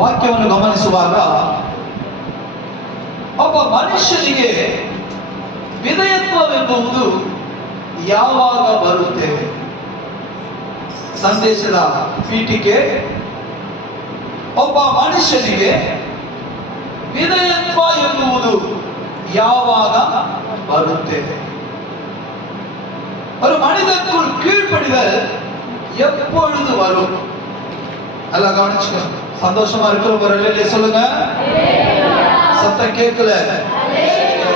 ವಾಕ್ಯವನ್ನು ಗಮನಿಸುವಾಗ ಒಬ್ಬ ಮನುಷ್ಯನಿಗೆ ವಿಧೇಯತ್ವವೆಂಬುವುದು ಯಾವಾಗ ಬರುತ್ತೆ? ಸಂದೇಶದ ಪೀಠಿಕೆ, ಒಬ್ಬ ಮನುಷ್ಯನಿಗೆ ವಿಧೇಯತ್ವ ಎನ್ನುವುದು ಯಾವಾಗ ಬರುತ್ತೆ? ಅವರು மனிதனுக்குள் ಕೀಳ್ಪಡಿದರೆ எப்பொழுது வரும் எல்லாம் கவனிச்சுக்க சந்தோஷமா இருக்கிறவங்க சொல்லுங்க ಸತ್ತ ಕೇಕಲ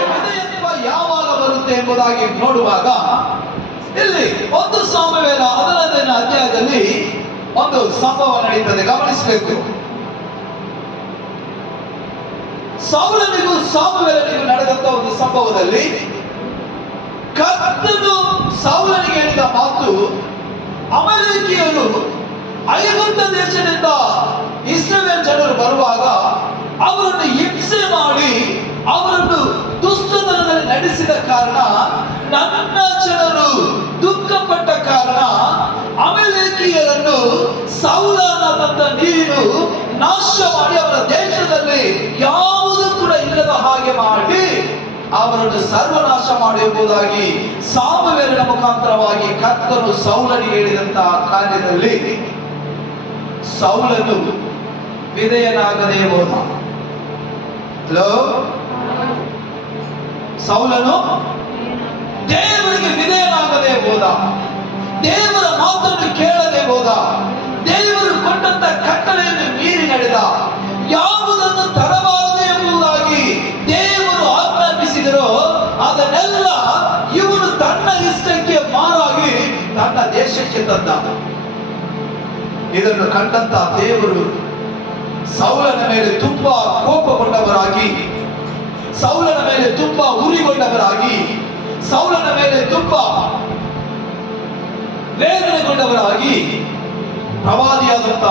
ವಿಧೇಯತ್ವ ಯಾವಾಗ ಬರುತ್ತೆ ಎಂಬುದಾಗಿ ನೋಡುವಾಗ ಇಲ್ಲಿ ಒಂದು ಸಾಮವೇಲ ಹದಿನೈದನೇ ಅಧ್ಯಾಯದಲ್ಲಿ ಒಂದು ಸಂಭವ ನಡೀತದೆ ಗಮನಿಸಬೇಕು ಸೌಲನಿಗೂ ಸಾಮವೇಲನಿಗೂ ನಡೆದಂತ ಒಂದು ಸಂಭವದಲ್ಲಿ ಕರ್ತನು ಸೌಲನಿಗೆ ಹೇಳಿದ ಮಾತು ಅಮಲೇಕಿಯರು ಐಗುಪ್ತ ದೇಶದಿಂದ ಇಸ್ರೇಲ್ ಜನರು ಬರುವಾಗ ಅವರನ್ನು ಹಿಂಸೆ ಮಾಡಿ ಅವರನ್ನು ದುಷ್ಟತನದಲ್ಲಿ ನಡೆಸಿದ ಕಾರಣ ನನ್ನ ಜನರು ದುಃಖಪಟ್ಟ ಕಾರಣ ಅಮಲೇಕಿಯರನ್ನು ಸೌಲನಾದಂತ ನೀರು ನಾಶ ಮಾಡಿ ಅವರ ದೇಶದಲ್ಲಿ ಯಾವುದು ಕೂಡ ಇಲ್ಲದ ಹಾಗೆ ಮಾಡಿ ಅವರನ್ನು ಸರ್ವನಾಶ ಮಾಡಿರುವುದಾಗಿ ಸಾಮವೇಲನ ಮುಖಾಂತರವಾಗಿ ಕರ್ತನು ಸೌಲನಿಗೆ ಹೇಳಿದಂತಹ ಕಾರ್ಯದಲ್ಲಿ ಸೌಲನು ವಿಧೇಯನಾಗದೇ ಹೋದ. ಹಲೋ ಸೌಲನು ದೇವರಿಗೆ ವಿಧೇಯನಾಗದೇ ಹೋದ. ದೇಶಕ್ಕೆ ತಂದ. ಇದನ್ನು ಕಂಡಂತ ದೇವರು ಸೌಲನ ಮೇಲೆ ತುಂಬಾ ಕೋಪಗೊಂಡವರಾಗಿ, ಸೌಲನ ಮೇಲೆ ತುಂಬಾ ಉರಿಗೊಂಡವರಾಗಿ, ಸೌಲನ ಮೇಲೆ ತುಂಬಾ ವೇದನೆಗೊಂಡವರಾಗಿ ಪ್ರವಾದಿಯಾದಂತ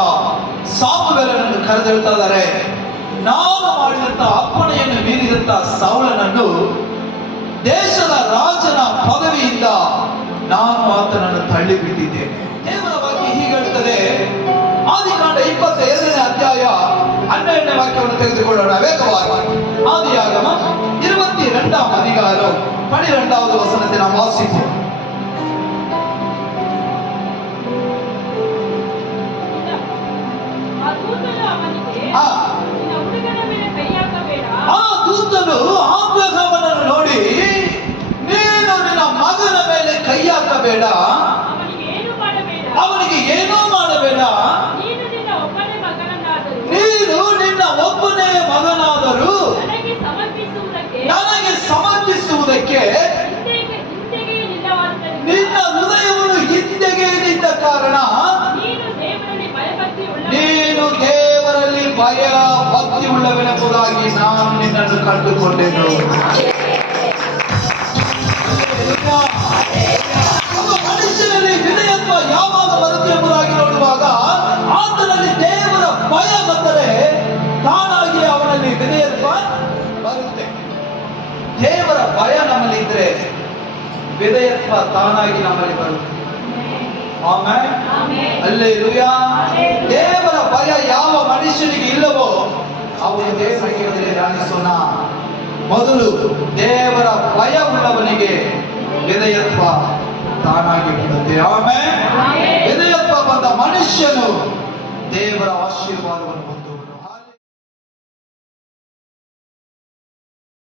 ಸಾಮುವೆಲನನ್ನು ಕರೆದಿರುತ್ತಾರೆ ಇದ್ದಾರೆ. ನಾನು ಮಾಡಿದಂತ ಅಪ್ಪಣೆಯನ್ನು ಮೀರಿದಂತ ಸೌಲನನ್ನು ದೇಶದ ರಾಜನ ಪದವಿಯಿಂದ ನಾನು ಆತನನ್ನು ತಳ್ಳಿಬಿಟ್ಟಿದ್ದೇನೆ ದೇವರ ಬಗ್ಗೆ ಹೀಗೆ ಹೇಳ್ತದೆ ಆದಿಕಾಂಡ ಇಪ್ಪತ್ತ ಎರಡನೇ ಅಧ್ಯಾಯ ಹನ್ನೆರಡನೇ ವಾಕ್ಯವನ್ನು ತೆಗೆದುಕೊಳ್ಳೋಣ ವೇಗವಾಗಿ ஆதியாகம இருபத்தி இரண்டாம் அதிகாரம் பனிரெண்டாவது வசனத்தை நாம் வாசிப்போம் ಆ ಮಾಡಬೇಡ. ಅವನಿಗೆ ಏನೂ ಮಾಡಬೇಡ. ನೀನು ನಿನ್ನ ಒಬ್ಬನೇ ಮಗನಾದರೂ ನನಗೆ ಸಮರ್ಪಿಸುವುದಕ್ಕೆ. ನಿನ್ನ ಹೃದಯವನ್ನು ಹಿಂದೆಗೆ ನಿಂತ ಕಾರಣ ನೀನು ದೇವರಲ್ಲಿ ಭಯಭಕ್ತಿ ನೀನು ದೇವರಲ್ಲಿ ಭಯ ಭಕ್ತಿ ಉಳ್ಳವೆನೆಂಬುದಾಗಿ ನಾನು ನಿನ್ನನ್ನು ಕಂಡುಕೊಂಡೆನು. ದೇವರ ಭಯ ನಮ್ಮಲ್ಲಿ ಇದ್ರೆ ವಿಧೇಯತ್ವ ತಾನಾಗಿ ನಮ್ಮಲ್ಲಿ ಬರುತ್ತೆ. ಅಲ್ಲೇ. ಅಲ್ಲೇಲೂಯಾ. ದೇವರ ಭಯ ಯಾವ ಮನುಷ್ಯನಿಗೆ ಇಲ್ಲವೋ ಅವನು ದೇವರಿಗೆ ರಾಣಿಸೋಣ. ಮೊದಲು ದೇವರ ಭಯ ಉಳ್ಳವನಿಗೆ ವಿಧೇಯತ್ವ ತಾನಾಗಿ ಬರುತ್ತೆ. ಆಮೇಲೆ. ವಿಧೇಯತ್ವ ಬಂದ ಮನುಷ್ಯನು ದೇವರ ಆಶೀರ್ವಾದವನ್ನು